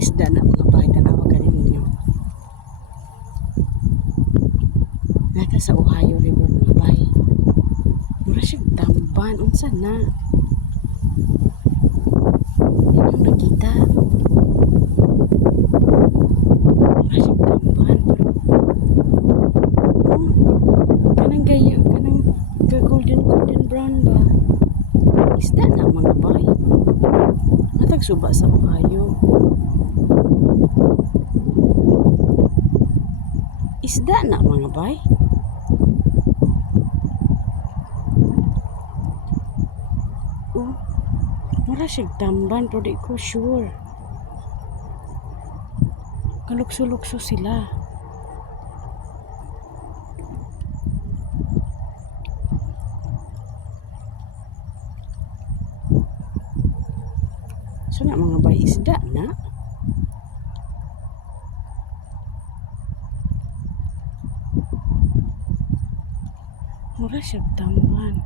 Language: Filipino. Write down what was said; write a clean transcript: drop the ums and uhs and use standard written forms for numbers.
isda na mga bay, tanawa ganin ninyo. Nata sa Ohio River mga bay. Mura siya tamban, unsa na? Inyong nakita. Mura siya tamban. Kanang gayo, kanang golden brown ba? Isda na mga bay. Matag suba sa Ohio. Isda na mga bay. Oh, mura siya tamban pero di ko sure. Kalukso-lukso sila. So na mga bay, isda na. Mura siya tamban.